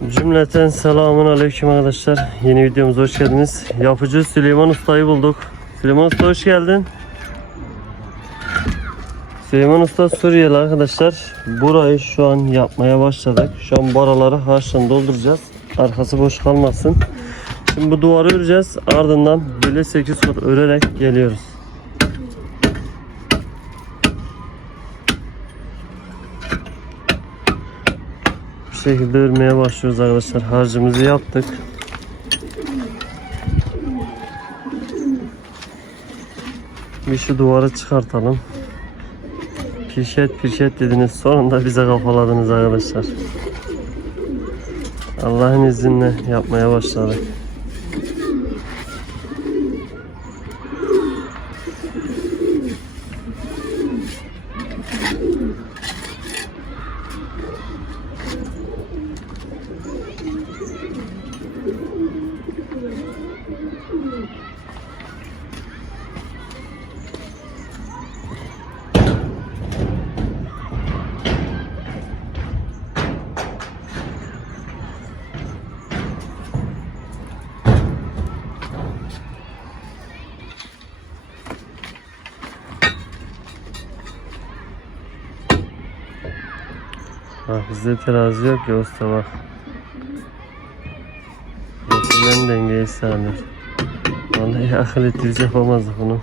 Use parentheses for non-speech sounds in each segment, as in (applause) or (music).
Cümleten selamun aleyküm arkadaşlar. Yeni videomuza hoş geldiniz. Yapıcı Süleyman Usta'yı bulduk. Süleyman Usta hoş geldin. Süleyman Usta Suriyeli arkadaşlar. Burayı şu an yapmaya başladık. Şu an bu araları harçla dolduracağız. Arkası boş kalmasın. Şimdi bu duvarı öreceğiz. Ardından böyle 8 tur örerek geliyoruz. Şekilde örmeye başlıyoruz arkadaşlar. Harcımızı yaptık. Bir şu duvarı çıkartalım. Pirşet pirşet dediniz. Sonunda bize kafaladınız arkadaşlar. Allah'ın izniyle yapmaya başladık. Bak bizde terazi yok ya usta bak. Resimlerin dengeyi sağlıyor. Vallahi akıl ettiriz yapamazdık bunu.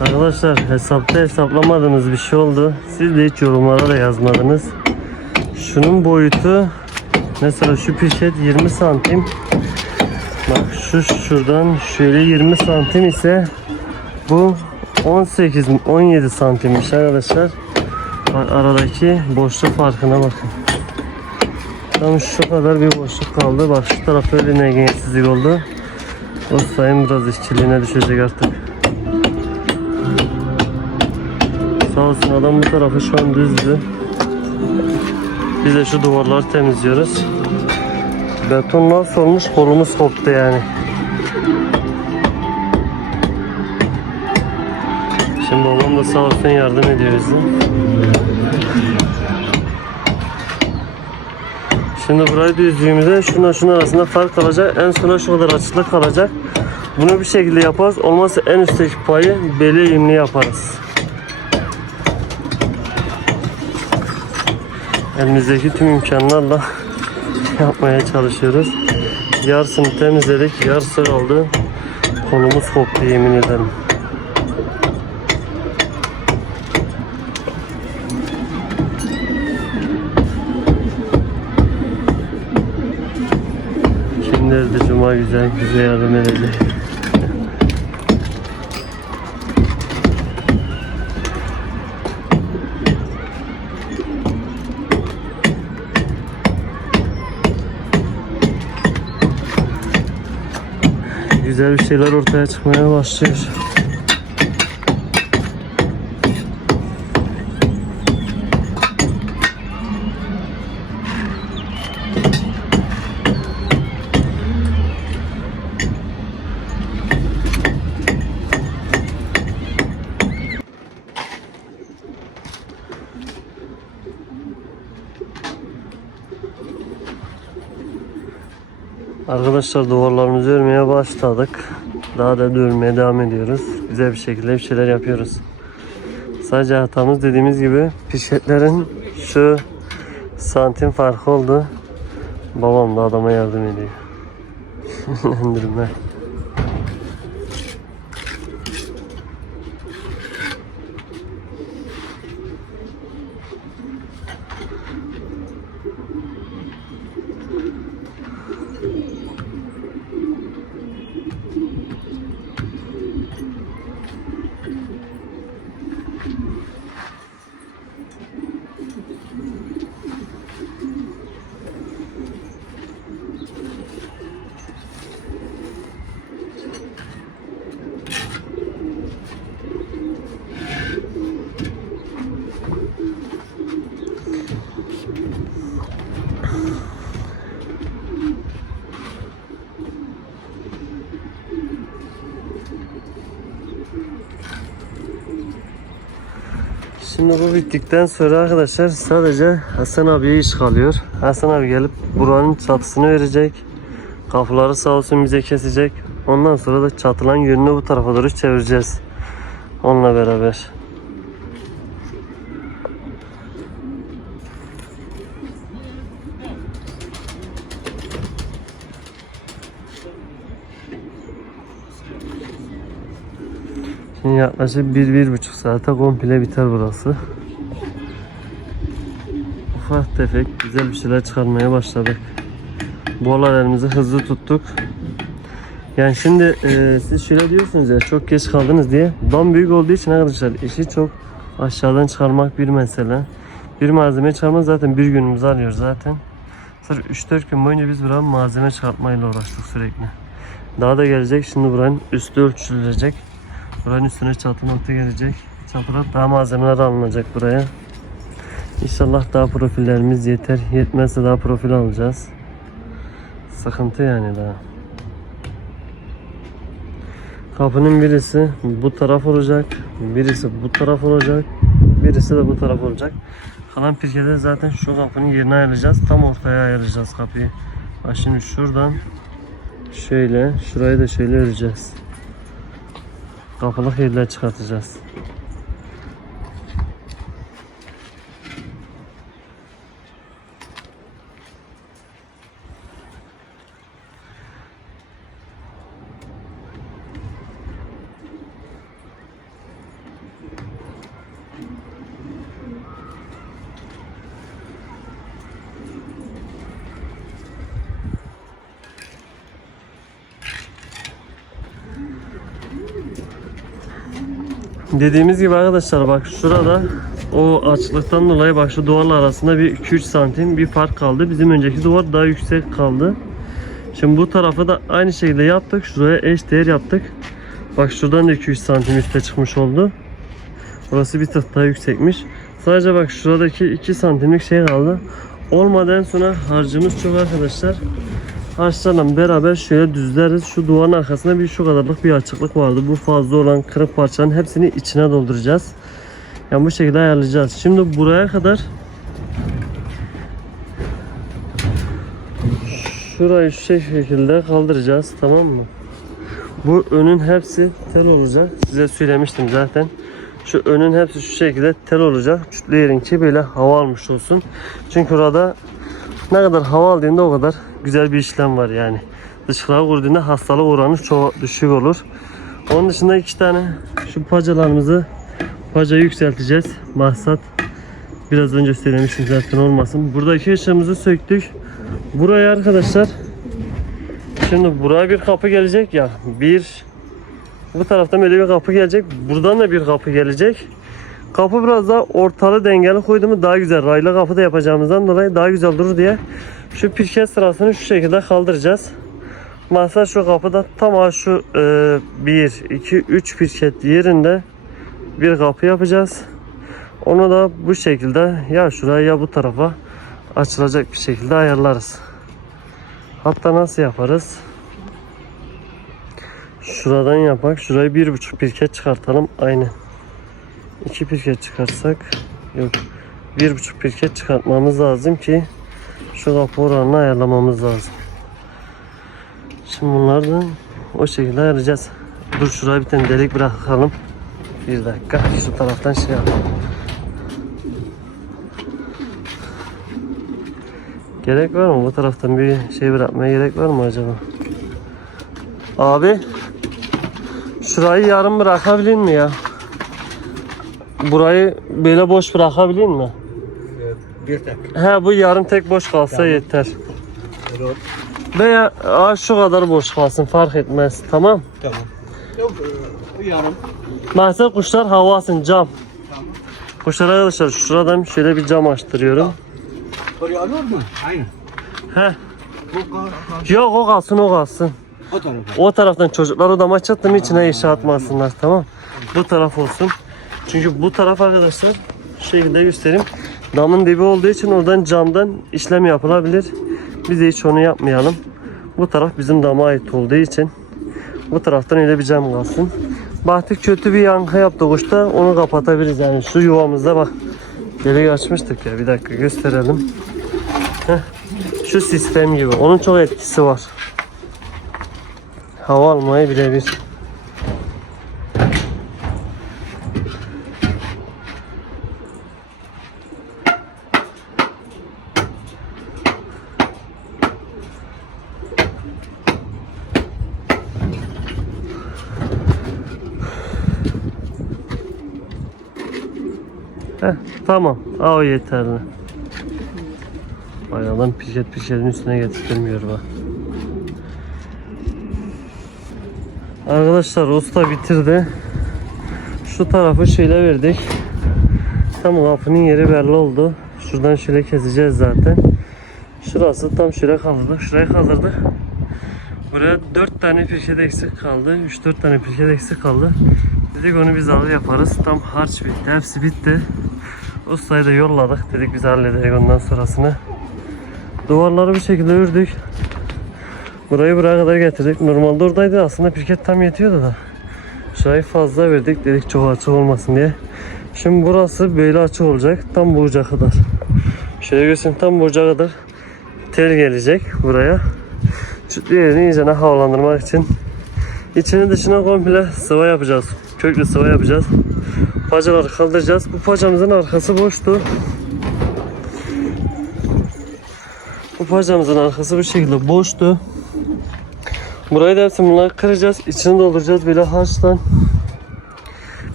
Arkadaşlar hesapta hesaplamadığınız bir şey oldu. Siz de hiç yorumlara da yazmadınız. Şunun boyutu mesela şu pişet 20 santim. Bak şu şuradan şöyle 20 santim ise bu 18 mi- 17 santimmiş arkadaşlar. Bak aradaki boşluk farkına bakın. Tam şu kadar bir boşluk kaldı. Bak şu taraf öyle dengesizlik oldu. Ustayım biraz işçiliğine düşecek artık. Sağ olsun adam bu tarafı şu an düzdü. Biz de şu duvarları temizliyoruz. Beton nasıl olmuş kolumuz koptu yani. Şimdi babam da sağ olsun yardım ediyor bize. Şimdi burayı düzdüğümüzde şuna şunun arasında fark kalacak. En sona şu kadar açıklık kalacak. Bunu bir şekilde yaparız. Olmazsa en üstteki payı beli eğimli yaparız. Elimizdeki tüm imkanlarla yapmaya çalışıyoruz. Yarısını temizledik, yarısı kaldı. Kolumuz koptu yemin ederim. De cuma güzel bize yardım edecek. Güzel bir şeyler ortaya çıkmaya başlıyor. Arkadaşlar duvarlarımızı örmeye başladık. Daha da örmeye devam ediyoruz. Güzel bir şekilde bir şeyler yapıyoruz. Sadece hatamız dediğimiz gibi pişetlerin şu santim farkı oldu. Babam da adama yardım ediyor. (laughs) Sinirlendirme. Şimdi bu bittikten sonra arkadaşlar sadece Hasan abiye iş kalıyor. Hasan abi gelip buranın çatısını verecek. Kapıları sağ olsun bize kesecek. Ondan sonra da çatılan yönünü bu tarafa doğru çevireceğiz. Onunla beraber. Şimdi yaklaşık bir, bir buçuk saate komple biter burası. Ufak tefek güzel bir şeyler çıkarmaya başladık. Boğalarımızı hızlı tuttuk. Yani şimdi e, siz şöyle diyorsunuz ya çok geç kaldınız diye. Dam büyük olduğu için arkadaşlar işi çok aşağıdan çıkarmak bir mesele. Bir malzeme çıkarmak zaten bir günümüzü alıyor zaten. Sırf 3-4 gün boyunca biz buranın malzeme çıkartmayla uğraştık sürekli. Daha da gelecek. Şimdi buranın üstü ölçülecek. Buranın üstüne çatı nokta gelecek. Çatıda daha malzemeler alınacak buraya. İnşallah daha profillerimiz yeter. Yetmezse daha profil alacağız. Sıkıntı yani daha. Kapının birisi bu taraf olacak. Birisi bu taraf olacak. Birisi de bu taraf olacak. Kalan pirkede zaten şu kapının yerini ayarlayacağız. Tam ortaya ayarlayacağız kapıyı. Bak şimdi şuradan şöyle, şurayı da şöyle öreceğiz. Kapılık yerler çıkartacağız. Dediğimiz gibi arkadaşlar bak şurada o açlıktan dolayı bak şu duvarlar arasında bir 2-3 santim bir fark kaldı. Bizim önceki duvar daha yüksek kaldı. Şimdi bu tarafı da aynı şekilde yaptık. Şuraya eş değer yaptık. Bak şuradan da 2-3 santim üste çıkmış oldu. Burası bir tık daha yüksekmiş. Sadece bak şuradaki 2 santimlik şey kaldı. Olmadan sonra harcımız çok arkadaşlar. Harçlarla beraber şöyle düzleriz. Şu duvarın arkasında bir şu kadarlık bir açıklık vardı. Bu fazla olan kırık parçanın hepsini içine dolduracağız. Yani bu şekilde ayarlayacağız. Şimdi buraya kadar şurayı şu şekilde kaldıracağız. Tamam mı? Bu önün hepsi tel olacak. Size söylemiştim zaten. Şu önün hepsi şu şekilde tel olacak. Çütlü yerinki böyle hava almış olsun. Çünkü orada ne kadar hava aldığında o kadar güzel bir işlem var yani. Dışkılara vurduğunda hastalık oranı çok düşük olur. Onun dışında iki tane şu pacalarımızı pacayı yükselteceğiz. Maksat biraz önce söylemiştim zaten olmasın. Buradaki ışığımızı söktük. Buraya arkadaşlar şimdi buraya bir kapı gelecek ya. Bir bu taraftan böyle bir kapı gelecek. Buradan da bir kapı gelecek. Kapı biraz daha ortalı dengeli koydu mu daha güzel. Raylı kapı da yapacağımızdan dolayı daha güzel durur diye şu pirket sırasını şu şekilde kaldıracağız. Masa şu kapıda tam şu 1, 2, 3 pirket yerinde bir kapı yapacağız. Onu da bu şekilde ya şuraya ya bu tarafa açılacak bir şekilde ayarlarız. Hatta nasıl yaparız? Şuradan yapak. Şurayı bir buçuk pirket çıkartalım. Aynen. İki pirket çıkarsak yok. Bir buçuk pirket çıkartmamız lazım ki şu kapı oranını ayarlamamız lazım. Şimdi bunları da o şekilde ayarlayacağız. Dur şuraya bir tane delik bırakalım. Bir dakika şu taraftan şey yapalım. Gerek var mı? Bu taraftan bir şey bırakmaya gerek var mı acaba? Abi şurayı yarım bırakabilir mi ya? Burayı böyle boş bırakabilir mi? Bir dakika. He bu yarım tek boş kalsa yeter. Olur. Veya aa, şu kadar boş kalsın fark etmez. Tamam. Tamam. Yok e, yarım. Maksat kuşlar hava alsın cam. Tamam. Kuşlar arkadaşlar şuradan şöyle bir cam açtırıyorum. Oraya alıyor mu? Aynen. He. Yok o kalsın o kalsın. O tarafa. O taraftan çocuklar odama çıktı mı içine eşya atmasınlar tamam. Bu taraf olsun. Çünkü bu taraf arkadaşlar şekilde göstereyim. Damın dibi olduğu için oradan camdan işlem yapılabilir. Biz de hiç onu yapmayalım. Bu taraf bizim dama ait olduğu için Bu taraftan öyle bir cam kalsın. Baktık kötü bir yankı yaptı kuşta onu kapatabiliriz yani şu yuvamızda bak. Delik açmıştık ya bir dakika gösterelim. Heh, şu sistem gibi onun çok etkisi var. Hava almaya birebir. Heh, tamam. Aa, o yeterli. Vay adam pişet pişetin üstüne getirmiyor bak. Arkadaşlar usta bitirdi. Şu tarafı şöyle verdik. Tam kapının yeri belli oldu. Şuradan şöyle keseceğiz zaten. Şurası tam şöyle kaldırdık. Şurayı kaldırdık. Buraya 4 tane pirket eksik kaldı. 3-4 tane pirket eksik kaldı. Dedik onu biz alır yaparız. Tam harç bitti. Hepsi bitti. Ustayı da yolladık. Dedik biz hallederiz ondan sonrasını. Duvarları bir şekilde ördük. Burayı buraya kadar getirdik. Normalde oradaydı aslında pirket tam yetiyordu da. Şurayı fazla verdik dedik çok açık olmasın diye. Şimdi burası böyle açık olacak. Tam bu uca kadar. Şöyle göstereyim tam bu uca kadar. Tel gelecek buraya. Şu diğerini iyice havalandırmak için. İçini dışına komple sıva yapacağız. Köklü sıva yapacağız. Pacaları kaldıracağız. Bu pacamızın arkası boştu. Bu pacamızın arkası bu şekilde boştu. Burayı da hepsini bunları kıracağız. İçini dolduracağız böyle harçtan.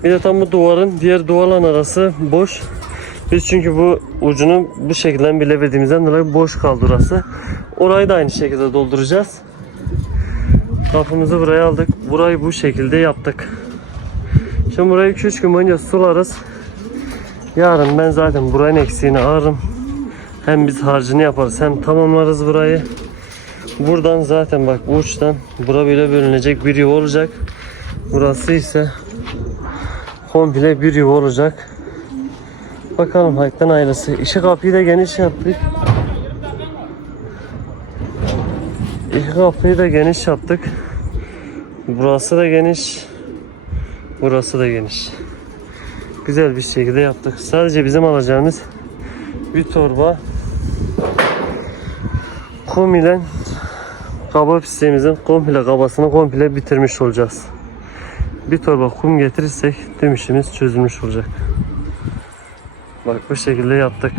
Bir de tam bu duvarın diğer duvarla arası boş. Biz çünkü bu ucunu bu şekilde bile verdiğimizden dolayı boş kaldı orası. Orayı da aynı şekilde dolduracağız. Kapımızı buraya aldık. Burayı bu şekilde yaptık. Şimdi burayı 2-3 gün boyunca sularız. Yarın ben zaten buranın eksiğini ararım. Hem biz harcını yaparız hem tamamlarız burayı. Buradan zaten bak uçtan bura böyle bölünecek bir yuva olacak. Burası ise komple bir yuva olacak. Bakalım hayattan ayrısı. İşi kapıyı da geniş yaptık. İşi kapıyı da geniş yaptık. Burası da geniş. Burası da geniş. Güzel bir şekilde yaptık. Sadece bizim alacağımız bir torba kum ile kaba pisliğimizin komple kabasını komple bitirmiş olacağız. Bir torba kum getirirsek tüm işimiz çözülmüş olacak. Bak bu şekilde yaptık.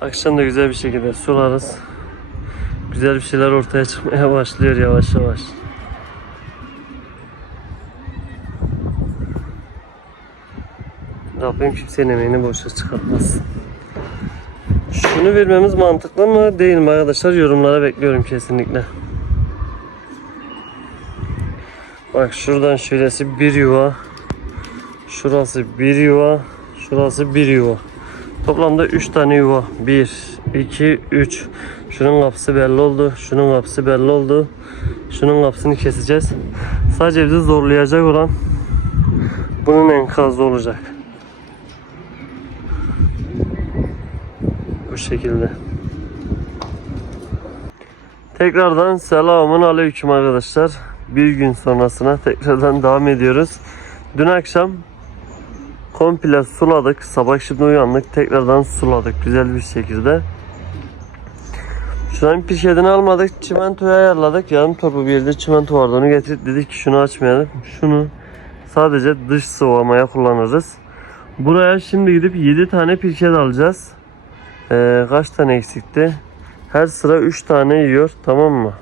Akşam da güzel bir şekilde sularız. Güzel bir şeyler ortaya çıkmaya başlıyor yavaş yavaş. Rabbim kimsenin emeğini boşa çıkartmasın. Şunu vermemiz mantıklı mı değil mi arkadaşlar? Yorumlara bekliyorum kesinlikle. Bak şuradan şöylesi bir yuva. Şurası bir yuva. Şurası bir yuva. Toplamda 3 tane yuva. 1, 2, 3. Şunun kapısı belli oldu. Şunun kapısı belli oldu. Şunun kapısını keseceğiz. Sadece bizi zorlayacak olan bunun enkazı olacak. Bu şekilde. Tekrardan selamun aleyküm arkadaşlar. Bir gün sonrasına tekrardan devam ediyoruz. Dün akşam komple suladık. Sabah şimdi uyandık. Tekrardan suladık güzel bir şekilde. Şuranın pişedini almadık. Çimentoyu ayarladık. Yarım torba bir yerde çimento vardı. Onu getirip dedik ki şunu açmayalım. Şunu sadece dış sıvamaya kullanırız. Buraya şimdi gidip 7 tane pirket alacağız. Ee, kaç tane eksikti? Her sıra 3 tane yiyor. Tamam mı?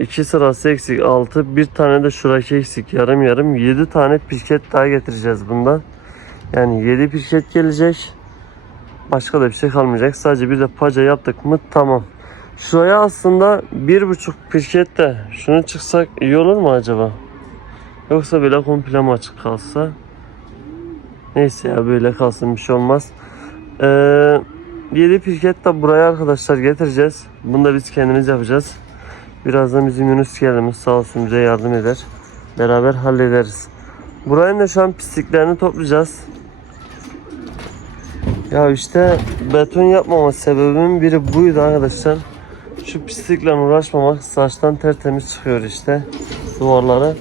2 sırası eksik 6 bir tane de şuraki eksik yarım yarım 7 tane pirket daha getireceğiz bundan yani 7 pirket gelecek başka da bir şey kalmayacak. Sadece bir de paca yaptık mı tamam. Şuraya aslında bir buçuk pirket de şunu çıksak iyi olur mu acaba? Yoksa böyle komple mi açık kalsa? Neyse ya böyle kalsın bir şey olmaz. Ee, 7 pirket de buraya arkadaşlar getireceğiz. Bunu da biz kendimiz yapacağız. Birazdan bizim Yunus gelimiz sağ olsun bize yardım eder. Beraber hallederiz. Burayın da şu an pisliklerini toplayacağız. Ya işte beton yapmama sebebimin biri buydu arkadaşlar. Şu pislikle uğraşmamak saçtan tertemiz çıkıyor işte duvarları.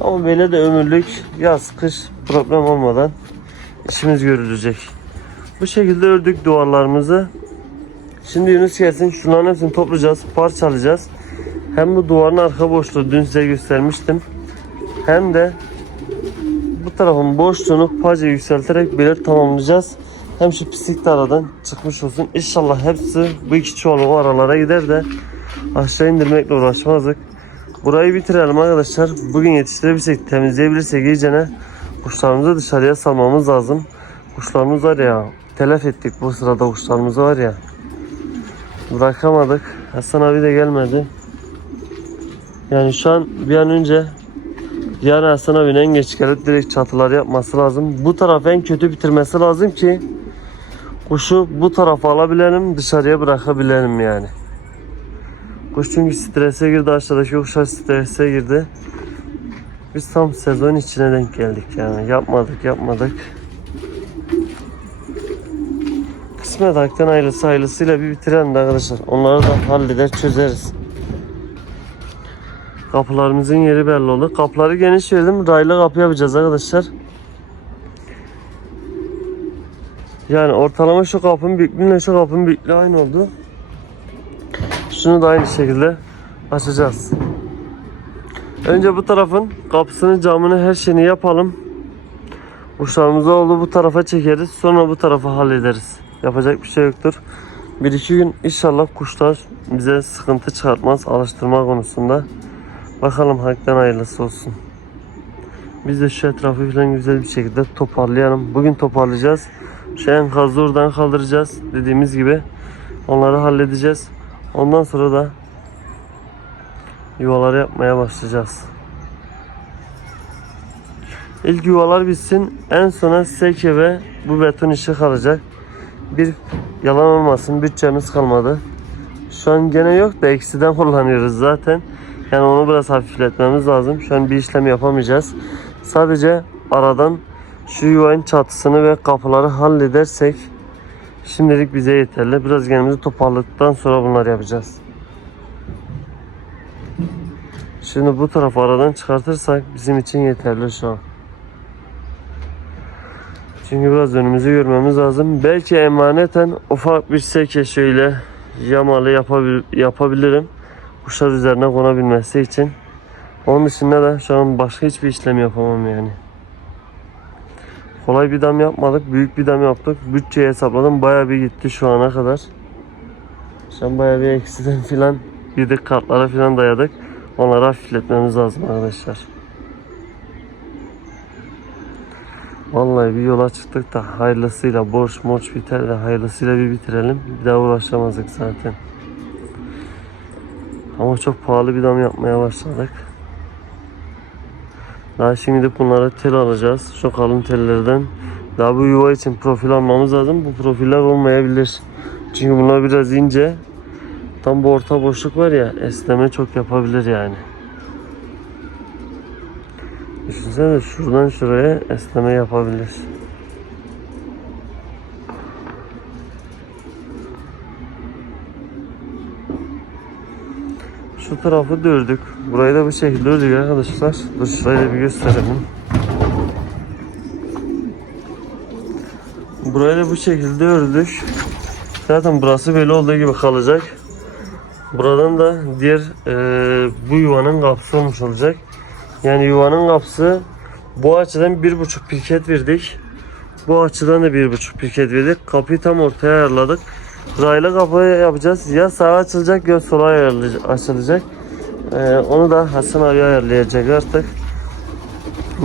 Ama böyle de ömürlük yaz kış problem olmadan işimiz görülecek. Bu şekilde ördük duvarlarımızı. Şimdi Yunus gelsin şunların hepsini toplayacağız, parçalayacağız. Hem bu duvarın arka boşluğu dün size göstermiştim. Hem de bu tarafın boşluğunu paca yükselterek böyle tamamlayacağız. Hem şu pislik de aradan çıkmış olsun. İnşallah hepsi bu iki çuval o aralara gider de aşağı indirmekle uğraşmazdık. Burayı bitirelim arkadaşlar. Bugün yetiştirebilirsek, temizleyebilirsek iyicene kuşlarımızı dışarıya salmamız lazım. Kuşlarımız var ya, telef ettik bu sırada kuşlarımız var ya. Bırakamadık. Hasan abi de gelmedi. Yani şu an bir an önce Yarın Hasan abinin en geç gelip direkt çatıları yapması lazım. Bu taraf en kötü bitirmesi lazım ki kuşu bu tarafa alabilelim, dışarıya bırakabilelim yani. Kuş çünkü strese girdi, aşağıdaki kuşlar strese girdi. Biz tam sezon içine denk geldik yani. Yapmadık, yapmadık. Kısmet haktan hayırlısı hayırlısıyla bir bitirelim de arkadaşlar. Onları da halleder çözeriz. Kapılarımızın yeri belli oldu. Kapıları geniş verdim. Raylı kapı yapacağız arkadaşlar. Yani ortalama şu kapının büyüklüğüyle şu kapının büyüklüğü aynı oldu. Şunu da aynı şekilde açacağız. Önce bu tarafın kapısını, camını, her şeyini yapalım. Kuşlarımız oldu bu tarafa çekeriz. Sonra bu tarafa hallederiz. Yapacak bir şey yoktur. Bir iki gün inşallah kuşlar bize sıkıntı çıkartmaz alıştırma konusunda. Bakalım hakikaten hayırlısı olsun. Biz de şu etrafı falan güzel bir şekilde toparlayalım. Bugün toparlayacağız. Şu enkazı oradan kaldıracağız. Dediğimiz gibi onları halledeceğiz. Ondan sonra da yuvaları yapmaya başlayacağız. İlk yuvalar bitsin. En sona seke ve bu beton işi kalacak. Bir yalan olmasın bütçemiz kalmadı. Şu an gene yok da eksiden kullanıyoruz zaten. Yani onu biraz hafifletmemiz lazım. Şu an bir işlem yapamayacağız. Sadece aradan şu yuvanın çatısını ve kapıları halledersek şimdilik bize yeterli. Biraz kendimizi toparladıktan sonra bunları yapacağız. Şimdi bu tarafı aradan çıkartırsak bizim için yeterli şu an. Çünkü biraz önümüzü görmemiz lazım. Belki emaneten ufak bir seke şöyle yamalı yapabil yapabilirim kuşlar üzerine konabilmesi için. Onun dışında da şu an başka hiçbir işlem yapamam yani. Kolay bir dam yapmadık. Büyük bir dam yaptık. Bütçeyi hesapladım. Bayağı bir gitti şu ana kadar. Şu an bayağı bir eksiden (laughs) filan girdik kartlara filan dayadık. Onları hafifletmemiz lazım arkadaşlar. Vallahi bir yola çıktık da hayırlısıyla borç morç biter de hayırlısıyla bir bitirelim. Bir daha uğraşamazdık zaten. Ama çok pahalı bir dam yapmaya başladık. Daha şimdi de bunlara tel alacağız. Şu kalın tellerden. Daha bu yuva için profil almamız lazım. Bu profiller olmayabilir. Çünkü bunlar biraz ince. Tam bu orta boşluk var ya esneme çok yapabilir yani. Düşünsene şuradan şuraya esneme yapabilir. Şu tarafı da ördük. Burayı da bu şekilde ördük arkadaşlar. Dur şurayı da bir gösterelim. Burayı da bu şekilde ördük. Zaten burası böyle olduğu gibi kalacak. Buradan da diğer e, bu yuvanın kapısı olmuş olacak. Yani yuvanın kapısı bu açıdan bir buçuk pirket verdik. Bu açıdan da bir buçuk pirket verdik. Kapıyı tam ortaya ayarladık. Raylı kapı yapacağız. Ya sağa açılacak ya sola açılacak. Ee, onu da Hasan abi ayarlayacak artık.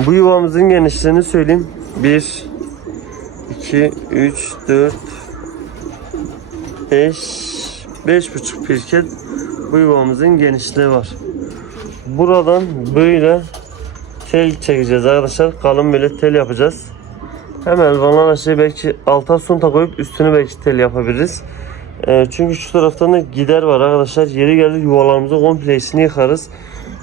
Bu yuvamızın genişliğini söyleyeyim. 1 2 3 4 5 5 buçuk pirket bu yuvamızın genişliği var. Buradan böyle tel çekeceğiz arkadaşlar. Kalın böyle tel yapacağız. Hem elvanlar aşağı belki alta sunta koyup üstünü belki tel yapabiliriz. Ee, çünkü şu taraftan da gider var arkadaşlar. Yeri geldi yuvalarımızı komplesini yıkarız.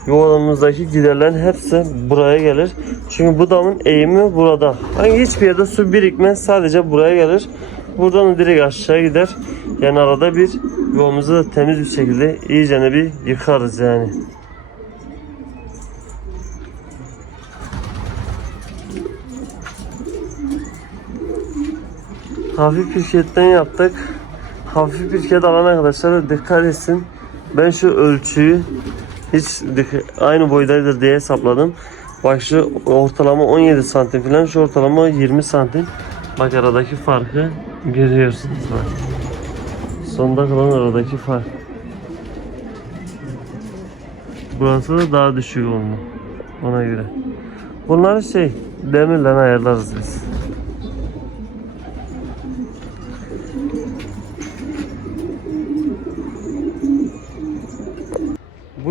Yuvalarımızdaki giderlerin hepsi buraya gelir. Çünkü bu damın eğimi burada. Hani hiçbir yerde su birikmez. Sadece buraya gelir. Buradan da direkt aşağı gider. Yani arada bir yolumuzu da temiz bir şekilde iyicene bir yıkarız yani. Hafif bir şeritten yaptık. Hafif bir şerit alan arkadaşlar dikkat etsin. Ben şu ölçüyü hiç aynı boydaydır diye hesapladım. Bak şu ortalama 17 santim falan şu ortalama 20 santim. Bak aradaki farkı görüyorsunuz bak. Sonda kalan aradaki fark. Burası da daha düşük oldu. Ona göre. Bunları şey demirle ayarlarız biz.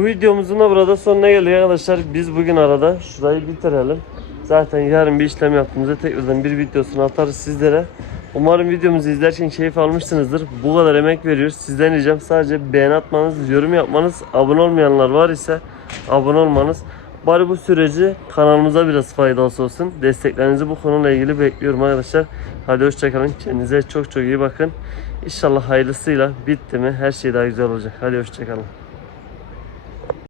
Bu videomuzun da burada sonuna geldik arkadaşlar. Biz bugün arada şurayı bitirelim. Zaten yarın bir işlem yaptığımızda tekrardan bir videosunu atarız sizlere. Umarım videomuzu izlerken keyif almışsınızdır. Bu kadar emek veriyoruz. Sizden ricam sadece beğeni atmanız, yorum yapmanız, abone olmayanlar var ise abone olmanız. Bari bu süreci kanalımıza biraz faydası olsun. Desteklerinizi bu konuyla ilgili bekliyorum arkadaşlar. Hadi hoşçakalın. Kendinize çok çok iyi bakın. İnşallah hayırlısıyla bitti mi her şey daha güzel olacak. Hadi hoşçakalın.